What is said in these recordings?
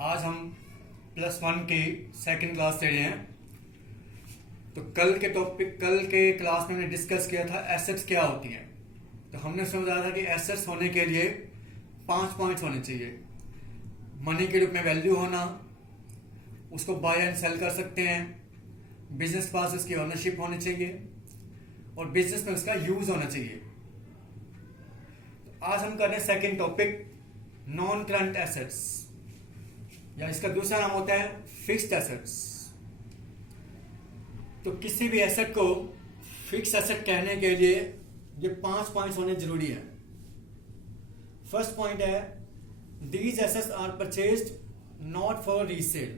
आज हम +1 की सेकंड क्लास ले रहे हैं। तो कल के क्लास में हमने डिस्कस किया था एसेट्स क्या होती हैं। तो हमने उसमें बताया था कि एसेट्स होने के लिए 5 पॉइंट्स होने चाहिए। मनी के रूप में वैल्यू होना, उसको बाय एंड सेल कर सकते हैं, बिजनेस पास उसकी ओनरशिप होनी चाहिए और बिजनेस में उसका यूज होना चाहिए। आज हम कर रहे हैं second topic, non current assets, या इसका दूसरा नाम होता है फिक्स्ड एसेट्स। तो किसी भी एसेट को फिक्स एसेट कहने के लिए ये 5 पॉइंट्स होने जरूरी है। फर्स्ट पॉइंट है, these assets are purchased not for resale,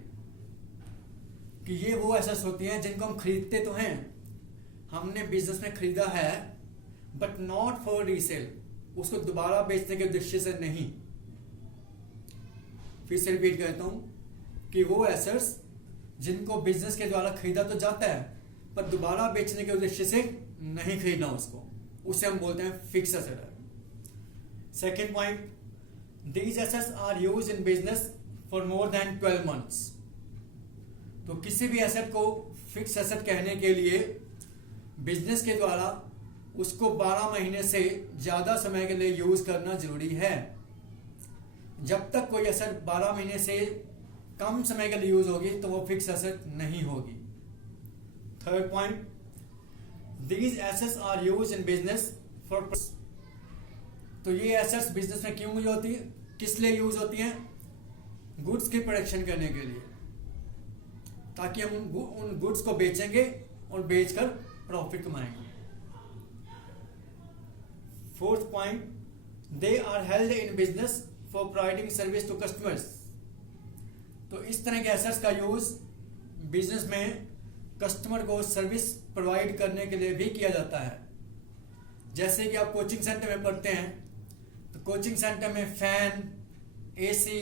कि ये वो एसेट्स होती हैं जिनको हम खरीदते तो हैं, हमने बिजनेस में खरीदा है, बट नॉट फॉर रीसेल, उसको दोबारा बेचने के उद्देश्य से नहीं। फिर से रिपीट करता हूं कि वो एसेट्स जिनको बिजनेस के द्वारा खरीदा तो जाता है पर दोबारा बेचने के उद्देश्य से नहीं खरीदना उसको, उसे हम बोलते हैं fix asset. Second point, these assets are used in business for more than 12 months. तो किसी भी एसेट को फिक्स एसेट कहने के लिए बिजनेस के द्वारा उसको 12 महीने से ज्यादा समय के लिए यूज करना जरूरी है। जब तक कोई एसेट 12 महीने से कम समय के लिए यूज होगी तो वो फिक्स एसेट नहीं होगी। Third point, these assets are used in business for, तो ये एसेट्स बिजनेस में क्यों यूज होती है, किस लिए यूज होती हैं? गुड्स की प्रोडक्शन करने के लिए, ताकि हम उन गुड्स को बेचेंगे और बेचकर प्रॉफिट कमाएंगे। Fourth point, they are held in business for providing service to customers. तो इस तरह के एसेट्स का यूज बिजनेस में कस्टमर को सर्विस प्रोवाइड करने के लिए भी किया जाता है। जैसे कि आप कोचिंग सेंटर में पढ़ते हैं, तो कोचिंग सेंटर में फैन, एसी,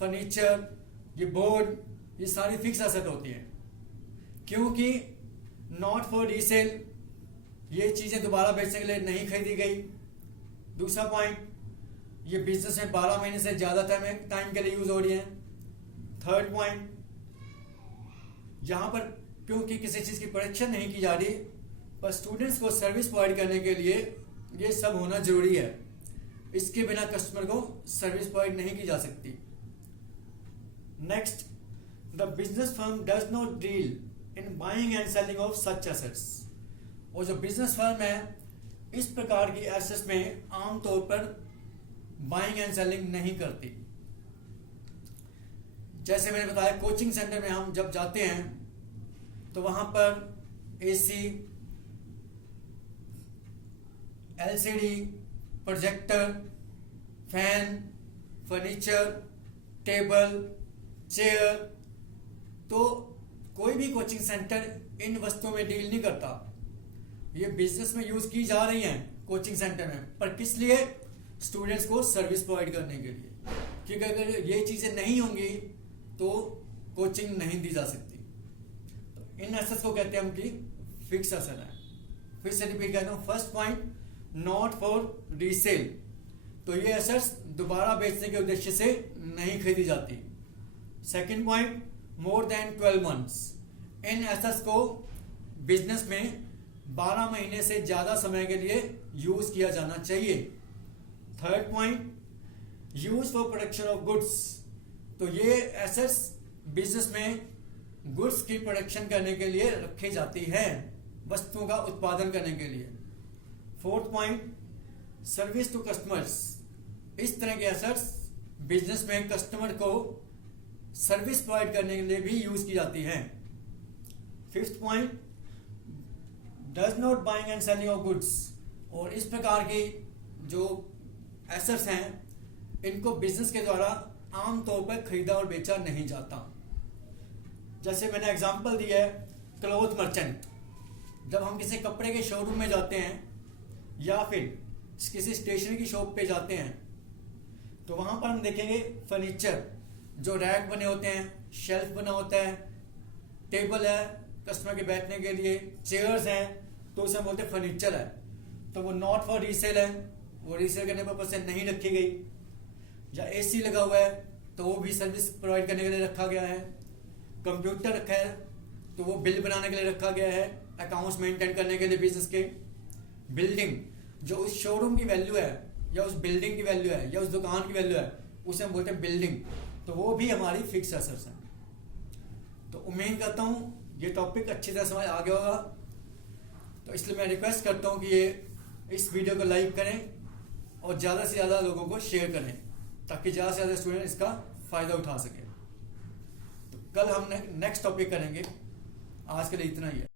फर्नीचर, ये बोर्ड, ये सारी फिक्स एसेट होती है, क्योंकि नॉट फॉर रीसेल, ये चीजें दोबारा बेचने के लिए नहीं खरीदी गई। दूसरा पॉइंट, ये बिजनेस में 12 महीने से ज्यादा टाइम के लिए यूज हो रही है। थर्ड पॉइंट, यहां पर क्योंकि किसी चीज की प्रोडक्शन नहीं की जा रही पर स्टूडेंट्स को सर्विस प्रोवाइड करने के लिए ये सब होना जरूरी है, इसके बिना कस्टमर को सर्विस प्रोवाइड नहीं की जा सकती। Next, the business firm does not deal in buying and selling of such assets. और जो बिजनेस फर्म है इस प्रकार की एसेट्स में आमतौर पर बाइंग एंड सेलिंग नहीं करती। जैसे मैंने बताया, कोचिंग सेंटर में हम जब जाते हैं तो वहां पर AC, LCD, projector, fan, furniture, table, chair, तो कोई भी कोचिंग सेंटर इन वस्तुओं में डील नहीं करता। ये बिजनेस में यूज की जा रही हैं कोचिंग सेंटर में, पर किस लिए? स्टूडेंट्स को सर्विस प्रोवाइड करने के लिए, क्योंकि अगर ये चीजें नहीं होंगी तो कोचिंग नहीं दी जा सकती। तो इन एसेट्स को कहते हैं हम कि फिक्स एसेट है। फिर से रिपीट करता हूं, first point, not for resale, तो ये एसेट्स दोबारा बेचने के उद्देश्य से नहीं खरीदी जाती। Second point, more than 12 months, इन एसेट्स को बिजनेस में 12 महीने से ज्यादा समय के लिए यूज किया जाना चाहिए। Third point, use for production of goods, तो ये एसेट्स बिजनेस में गुड्स की प्रोडक्शन करने के लिए रखी जाती है, वस्तुओं का उत्पादन करने के लिए। Fourth point, service to customers, इस तरह के एसेट्स बिजनेस में कस्टमर को सर्विस प्रोवाइड करने के लिए भी यूज की जाती है। Fifth point, does not buying and selling of goods, और इस प्रकार की जो एसेट्स हैं इनको बिजनेस के द्वारा आमतौर पर खरीदा और बेचा नहीं जाता। जैसे मैंने एग्जांपल दिया है, क्लॉथ मर्चेंट, जब हम किसी कपड़े के शोरूम में जाते हैं या फिर किसी स्टेशनरी की शॉप पे जाते हैं तो वहां पर हम देखेंगे फर्नीचर, जो रैक बने होते हैं, शेल्फ बना होता है, टेबल है कस्टमर के बैठने के लिए, चेयर्स हैं, तो उसे हम बोलते हैं फर्नीचर है। तो वो नॉट फॉर रीसेल है, वो रीसेल करने पर परसेंट नहीं रखी गई। या एसी लगा हुआ है तो वो भी सर्विस प्रोवाइड करने के लिए रखा गया है। कंप्यूटर रखा है तो वो बिल बनाने के लिए रखा गया है, अकाउंट्स मेंटेन करने के लिए बिजनेस के। बिल्डिंग, जो उस शोरूम की वैल्यू है या उस बिल्डिंग की वैल्यू है या उस दुकान की वैल्यू है, उसे हम बोलते हैं बिल्डिंग, तो वो भी हमारी फिक्स एसेट्स हैं। तो उम्मीद करता हूँ ये टॉपिक अच्छी तरह समझ आ गया होगा। तो इसलिए मैं रिक्वेस्ट करता हूँ कि इस वीडियो को लाइक करें और ज़्यादा से ज़्यादा लोगों को शेयर करें, ताकि ज़्यादा से ज़्यादा स्टूडेंट इसका फ़ायदा उठा सकें। तो कल हम नेक्स्ट टॉपिक करेंगे। आज के लिए इतना ही है।